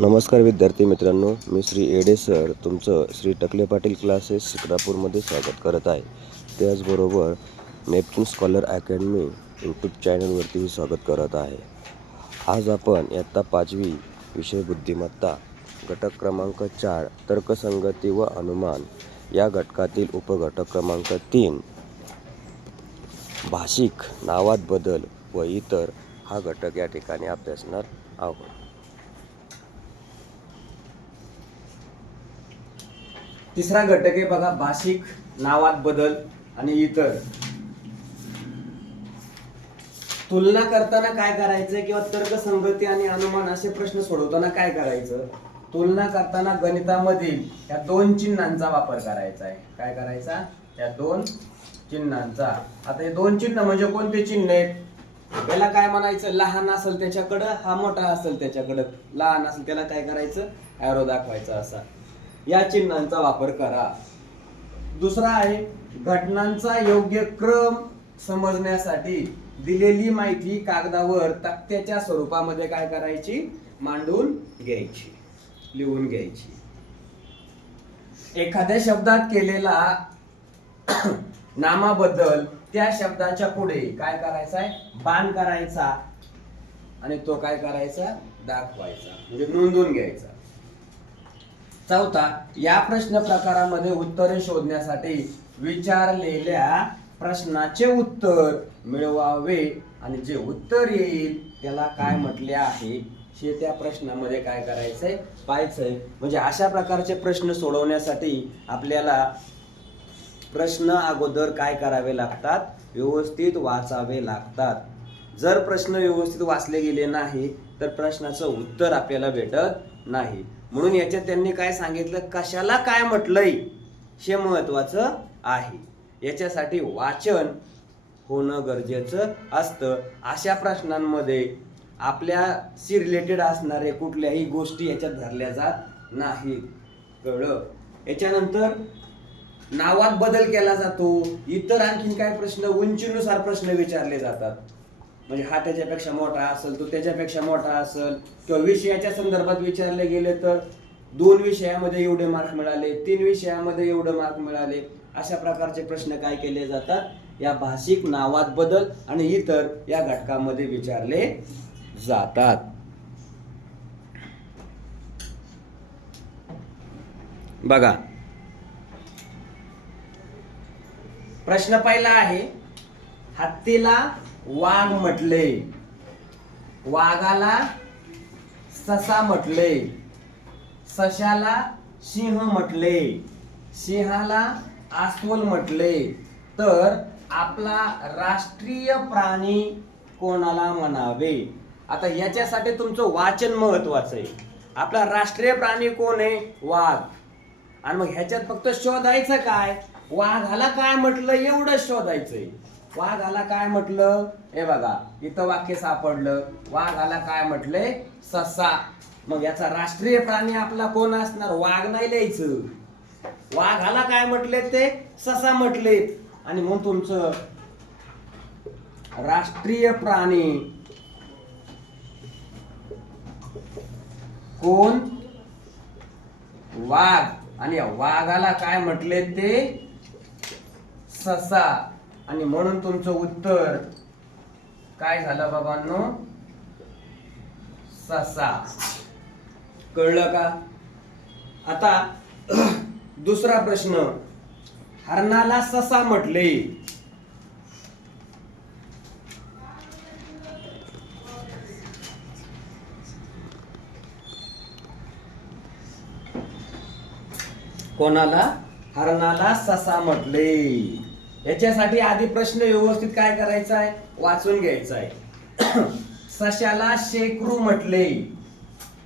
नमस्कार विद्यार्थी मित्रांनो मी श्री एडे सर. तुमचं श्री टकले पाटील क्लासेस शिक्रापूरमध्ये स्वागत करत आहे. त्याचबरोबर नेपच्यून स्कॉलर अकॅडमी यूट्यूब चॅनलवरतीही स्वागत करत आहे. आज आपण इयत्ता पाचवी विषय बुद्धिमत्ता घटक क्रमांक चार तर्कसंगती व अनुमान या घटकातील उपघटक क्रमांक तीन. भाषिक नावात बदल व इतर हा घटक या ठिकाणी अभ्यासणार आहोत. तिसरा घटक आहे बघा भाषिक नावात बदल आणि इतर. तुलना करताना काय करायचं किंवा तर्कसंगती आणि अनुमान असे प्रश्न सोडवताना काय करायचं? तुलना करताना गणितामधील या दोन चिन्हांचा वापर करायचा आहे. काय करायचा? या दोन चिन्हांचा. आता हे दोन चिन्ह म्हणजे कोणते चिन्ह आहेत? याला काय म्हणायचं? लहान असेल त्याच्याकडं हा मोठा असेल त्याच्याकडं. लहान असेल त्याला काय करायचं? ॲरो दाखवायचा असा. या चिन्हांचा वापर करा. दुसरा आहे घटनांचा योग्य क्रम समजण्यासाठी दिलेली माहिती कागदावर तक्त्याच्या स्वरूपामध्ये काय करायची? मांडून घ्यायची. लिहून घ्यायची. एखाद्या शब्दात केलेला नामाबद्दल त्या शब्दाच्या पुढे काय करायचा आहे बाण करायचा. आणि तो काय करायचा? दाखवायचा. म्हणजे नोंदून घ्यायचा. चौथा या प्रश्न प्रकारामध्ये उत्तरे शोधण्यासाठी विचारलेल्या प्रश्नाचे उत्तर मिळवावे. आणि जे उत्तर येईल त्याला काय म्हटले आहे हे त्या प्रश्नामध्ये काय करायचंय पाहायचंय. म्हणजे अशा प्रकारचे प्रश्न सोडवण्यासाठी आपल्याला प्रश्न अगोदर काय करावे लागतात? व्यवस्थित वाचावे लागतात. जर प्रश्न व्यवस्थित वाचले गेले नाही तर प्रश्नाचं उत्तर आपल्याला भेटत नाही. म्हणून याच्यात त्यांनी काय सांगितलं? कशाला काय म्हटलंय? हे महत्वाचं आहे. याच्यासाठी वाचन होणं गरजेचं असतं. अशा प्रश्नांमध्ये आपल्याशी रिलेटेड असणारे कुठल्याही गोष्टी याच्यात धरल्या जात नाहीत. कळलं? याच्यानंतर नावात बदल केला जातो. इतर आणखीन काय प्रश्न? उंचीनुसार प्रश्न विचारले जातात. म्हणजे हा त्याच्यापेक्षा मोठा असेल तो त्याच्यापेक्षा मोठा असेल किंवा विषयाच्या संदर्भात विचारले गेले तर दोन विषयामध्ये एवढे मार्क मिळाले तीन विषयामध्ये एवढे मार्क मिळाले अशा प्रकारचे प्रश्न काय केले जातात? या भाषिक नावात बदल आणि इतर या घटकामध्ये विचारले जातात. बघा. प्रश्न पहिला आहे हत्तीला वाघ म्हटले. वाघाला ससा म्हटले. सशाला सिंह म्हटले. सिंहाला अस्वल म्हटले. तर आपला राष्ट्रीय प्राणी कोणाला म्हणावे? आता याच्यासाठी तुमचं वाचन महत्वाचं आहे. आपला राष्ट्रीय प्राणी कोण आहे? वाघ. आणि मग ह्याच्यात फक्त शोधायचं काय? वाघाला काय म्हटलं? एवढं शोधायचंय. वाघाला काय म्हटलं? हे बघा इथं वाक्य सापडलं. वाघाला काय म्हटलंय ससा. मग याचा राष्ट्रीय प्राणी आपला कोण असणार? वाघ नाही लिहायचं. वाघाला काय म्हटले ते? ससा म्हटले. आणि मग तुमचं राष्ट्रीय प्राणी कोण? वाघ. आणि वाघाला काय म्हटले ते? ससा. आणि म्हणून तुमचं उत्तर काय झालं बाबांनो? ससा. कळलं का? आता दुसरा प्रश्न. हरणाला ससा म्हटले. कोणाला? हरणाला ससा म्हटले. याच्यासाठी आधी प्रश्न व्यवस्थित काय करायचा आहे? वाचून घ्यायचा आहे. सशाला शेकरू म्हटले.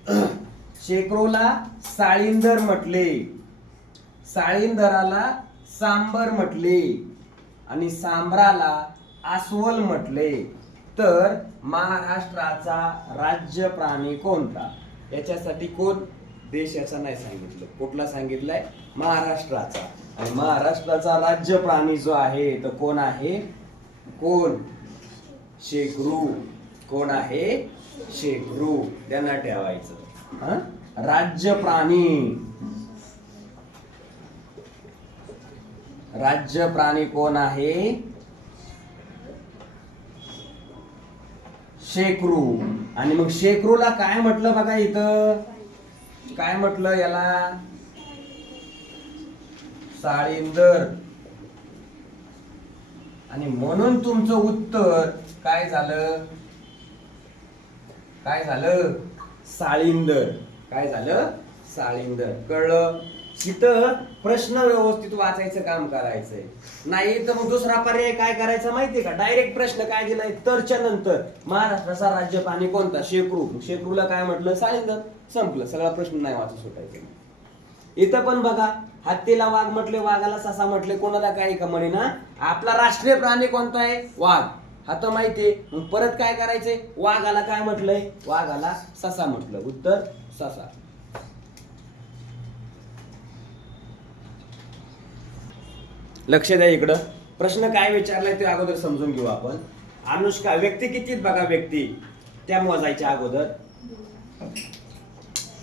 शेकरूला साळींदर म्हटले. साळींदराला सांबर म्हटले. आणि सांबराला आस्वल म्हटले. तर महाराष्ट्राचा राज्य प्राणी कोणता? याच्यासाठी कोण? देशाचा नाही सांगितलं. कुठला सांगितलंय? महाराष्ट्राचा. आणि महाराष्ट्राचा राज्य प्राणी जो आहे तो कोण आहे? कोण? शेकरू कोण आहे? शेकरू त्यांना ठेवायचं. राज्य प्राणी. राज्य प्राणी कोण आहे? शेकरू आणि मग शेकरूला काय म्हटलं बघा इथं? काय म्हटलं याला? साळींदर. आणि म्हणून तुमचं उत्तर काय झालं? काय झालं? साळींदर. काय झालं? साळींदर. कळलं? इथं प्रश्न व्यवस्थित वाचायचं काम करायचंय. नाही तर मग दुसरा पर्याय काय करायचा माहितीये का? डायरेक्ट प्रश्न काय दिलाय तरच्या नंतर. महाराष्ट्राचा राज्य पाणी कोणता? शेकरू शेकरूला काय म्हटलं? साळींदर. संपलं. सगळा प्रश्न नाही वाचू सुटायचा इथं पण बघा हत्तीला वाघ म्हटले वाघाला ससा म्हटले कोणाला काही का म्हणे ना? आपला राष्ट्रीय प्राणी कोणता आहे? वाघ. हा तर माहितीये मग परत काय करायचंय? वाघाला काय म्हटलंय? वाघाला ससा म्हटलं. उत्तर ससा. लक्ष द्या इकडं. प्रश्न काय विचारलाय ते अगोदर समजून घेऊ आपण. अनुष्का व्यक्ती किती बघा व्यक्ती? त्या मोजायच्या अगोदर.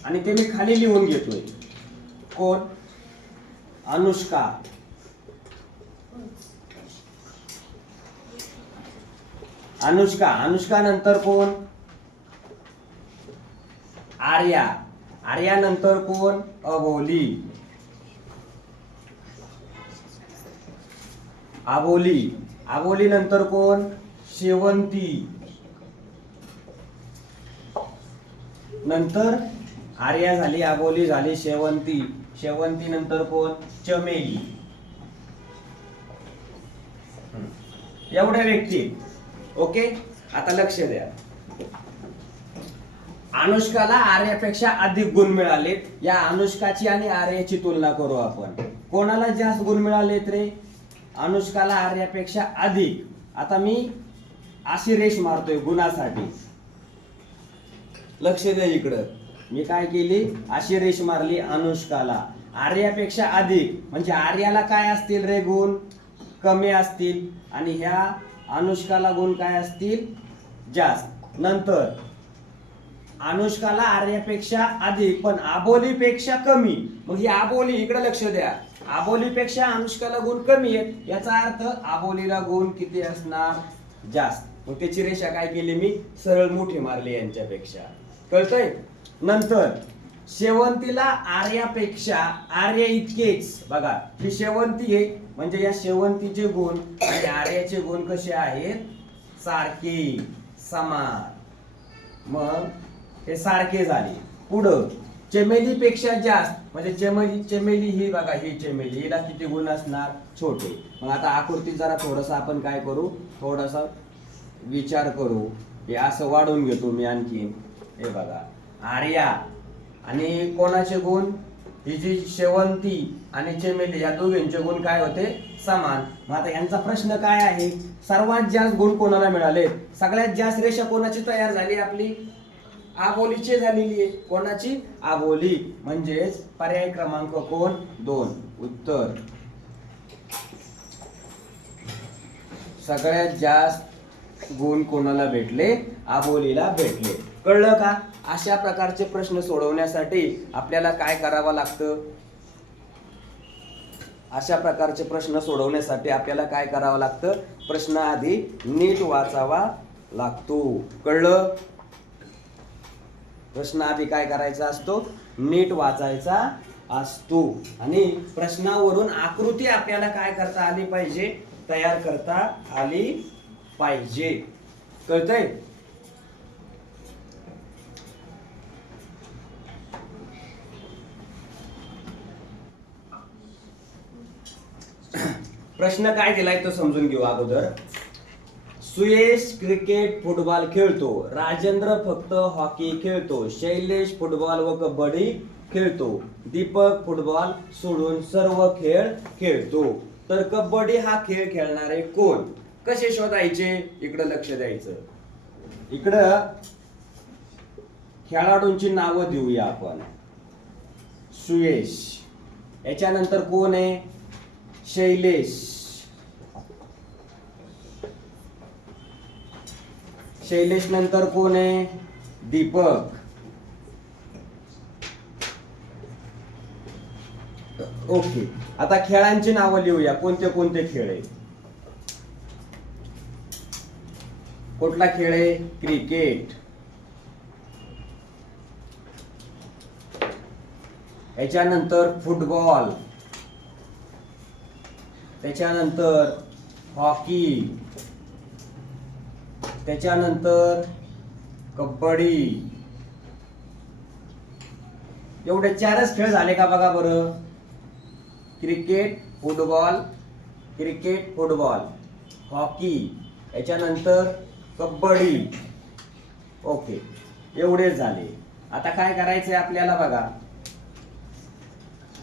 आणि ते मी खाली लिहून घेतोय. कोण? अनुष्का. अनुष्का. अनुष्का नंतर कोण? आर्या. आर्या नंतर कोण? अबोली. आबोली आबोली नंतर कोण? शेवंती. नंतर आर्या झाली आबोली झाली शेवंती. शेवंती नंतर कोण? चमेली. एवढ्या व्यक्ती. ओके? आता लक्ष द्या. अनुष्काला आर्यापेक्षा अधिक गुण मिळाले. या अनुष्काची आणि आर्याची तुलना करू आपण. कोणाला जास्त गुण मिळालेत रे? अनुष्काला आर्यापेक्षा अधिक. आता मी अशी रेष मारतोय गुणासाठी. लक्ष द्या इकडं. मी काय केली? अशी रेष मारली अनुष्काला. आर्यापेक्षा अधिक. म्हणजे आर्याला काय असतील रे गुण? कमी असतील. आणि ह्या अनुष्काला गुण काय असतील? जास्त. नंतर अनुष्काला आर्यापेक्षा अधिक पण आबोलीपेक्षा कमी. मग ही आबोली इकडे लक्ष द्या. आबोलीपेक्षा अनुष्काला गुण कमी आहेत. याचा अर्थ आबोलीला गुण किती असणार? जास्त. मग त्याची रेषा काय केली मी? सरळ मोठी मारली यांच्यापेक्षा. कळतंय? नंतर शेवंतीला आर्यापेक्षा आर्य इतकेच. बघा ही शेवंती आहे. म्हणजे या शेवंतीचे गुण आणि आर्याचे गुण कसे आहेत? सारखे समान. मग हे सारखे झाले. पुढं चमेलीपेक्षा जास्त म्हणजे चमेली चमेली ही बघा ही चमेली हिला किती गुण असणार? छोटे. मग आता आकृती जरा थोडस आपण काय करू? थोडासा विचार करू. हे असं वाढवून घेतो मी आणखीन. हे बघा. आर्या आणि कोणाचे गुण? ही जी शेवंती आणि चमेली या दोघींचे गुण काय होते? समान. मग आता यांचा प्रश्न काय आहे? सर्वात जास्त गुण कोणाला मिळाले? सगळ्यात जास्त रेषा कोणाची तयार झाली आपली? आबोलीची झालेली आहे. कोणाची? आबोली. म्हणजेच पर्याय क्रमांक कोण? दोन. उत्तर. सगळ्यात जास्त गुण कोणाला भेटले? आबोलीला भेटले. कळलं का? अशा प्रकारचे प्रश्न सोडवण्यासाठी आपल्याला काय करावं लागतं? अशा प्रकारचे प्रश्न सोडवण्यासाठी आपल्याला काय करावं लागतं? प्रश्न आधी नीट वाचावा लागतो. कळलं? प्रश्न आधी काय करायचा असतो? नीट वाचायचा असतो. आणि प्रश्नावरून आकृती आपल्याला काय करता आली पाहिजे? तयार करता आली पाहिजे. कळतंय? प्रश्न काय दिलाय तो समजून घेऊ अगोदर. सुयेश क्रिकेट फुटबॉल खेळतो राजेंद्र फक्त हॉकी खेळतो शैलेश फुटबॉल व कबड्डी खेळतो दीपक फुटबॉल सोडून सर्व खेळ खेळतो. तर कबड्डी हा खेळ खेळणारे कोण? कसे शोधायचे? इकडं लक्ष द्यायचं. इकडं खेळाडूंची नावं देऊया आपण. सुयेश. याच्यानंतर कोण आहे? शैलेश. शैलेश नंतर कोण आहे? दीपक. ओके. आता खेळांची नावं लिहूया. कोणते कोणते खेळ आहे कुठला खेळ आहे? क्रिकेट. याच्यानंतर फुटबॉल. त्याच्यानंतर हॉकी. त्याच्यानंतर कबड्डी. एवढे चारच खेळ झाले का बघा बरं? Cricket football cricket football hockey याच्यानंतर कबड्डी. ओके एवढेच झाले. आता काय करायचंय आपल्याला बघा?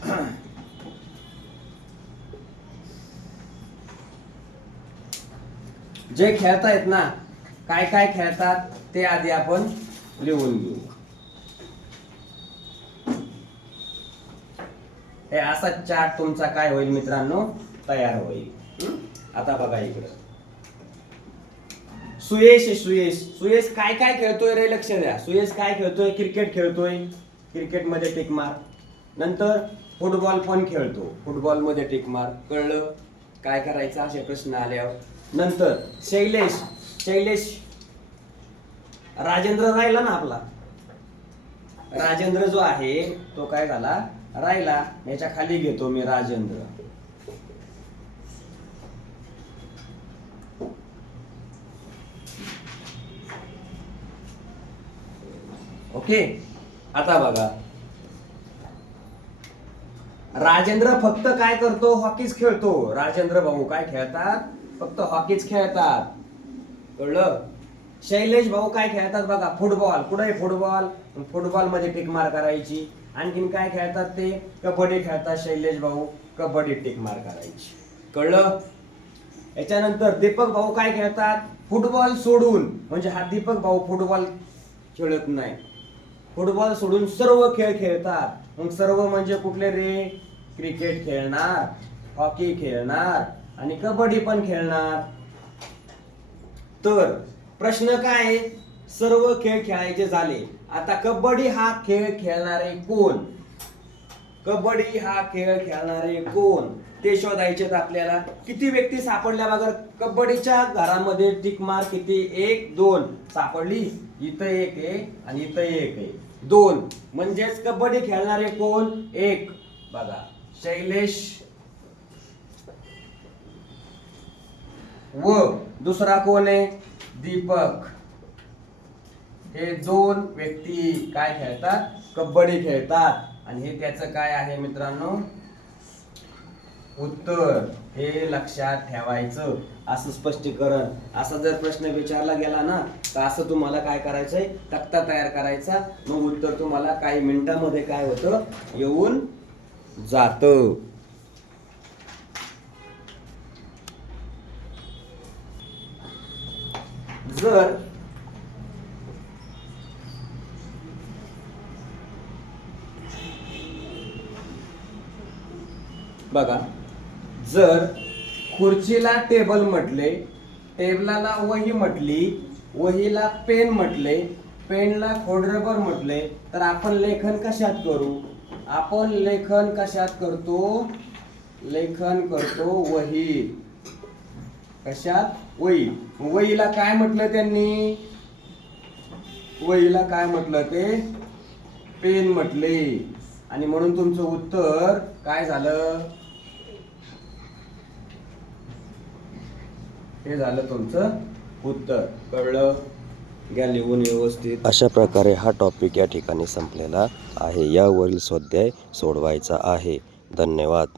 जे खेळतायत ना काय काय खेळतात ते आधी आपण लिहून घेऊ. हे असा चार्ट तुमचा काय होईल मित्रांनो? तयार होईल. आता बघा इकडं. सुयेश सुयेश. सुयेश काय काय खेळतोय रे? लक्ष द्या. सुयेश काय खेळतोय? क्रिकेट खेळतोय. क्रिकेटमध्ये टिक मार. नंतर फुटबॉल पण खेळतो. फुटबॉलमध्ये टिक मार. कळलं? काय करायचं? असे प्रश्न आल्यावर. नंतर शैलेश शैलेश. राजेंद्र राहिला ना आपला. राजेंद्र जो आहे तो काय झाला? राहिला. याच्या खाली घेतो मी राजेंद्र. ओके? आता बघा. राजेंद्र फक्त काय करतो? हॉकीच खेळतो. राजेंद्र भाऊ काय खेळतात? फक्त हॉकीच खेळतात. कळलं? शैलेश भाऊ काय खेळतात बघा फुटबॉल. कुठे फुटबॉल? फुटबॉलमध्ये टिक मार करायची. आणखीन काय खेळतात ते? कबड्डी खेळतात शैलेश भाऊ. कबड्डी टिक मार करायची. कळलं? याच्यानंतर दीपक भाऊ काय खेळतात? फुटबॉल सोडून. म्हणजे हा दीपक भाऊ फुटबॉल खेळत नाही. फुटबॉल सोडून सर्व खेळ खेळतात. मग सर्व म्हणजे कुठले रे? क्रिकेट खेळणार. हॉकी खेळणार. आणि कबड्डी पण खेळणार. तर प्रश्न काय आहे? सर्व खेळ खेळायचे झाले. आता कबड्डी हा खेळ खेळणारे कोण? कबड्डी हा खेळ खेळणारे कोण? ते शोधायचे आपल्याला. किती व्यक्ती सापडल्या बघा? कबड्डीच्या घरामध्ये टिकमार किती? एक दोन. सापडली? इथं एक आहे आणि इथं एक आहे. दोन. म्हणजेच कबड्डी खेळणारे कोण? एक. बघा. शैलेश व दुसरा कोण आहे? दीपक. हे दोन व्यक्ती काय खेळतात? कबड्डी खेळतात. आणि हे त्याचं काय आहे मित्रांनो? उत्तर. हे लक्षात ठेवायचं. असं स्पष्टीकरण. असा जर प्रश्न विचारला गेला ना तर असं तुम्हाला काय करायचंय? तक्ता तयार करायचा. मग उत्तर तुम्हाला काही मिनिटांमध्ये काय होतं? येऊन जातं. जर बघा. जर खुर्चीला टेबल म्हटले टेबलाला वही म्हटली वहीला पेन म्हटले पेनला खोडरबर म्हटले तर आपण लेखन कशात करू? आपण लेखन कशात करतो? लेखन करतो वही. कशात? वही. वहीला काय म्हटलं त्यांनी? वहीला काय म्हटलं ते? पेन म्हटले. आणि म्हणून तुमचं उत्तर काय झालं? हे झालं तुमचं उत्तर. कळलं? घ्या लिहून व्यवस्थित. अशा प्रकारे हा टॉपिक या ठिकाणी संपलेला आहे. यावरील स्वाध्याय सोडवायचा आहे. धन्यवाद.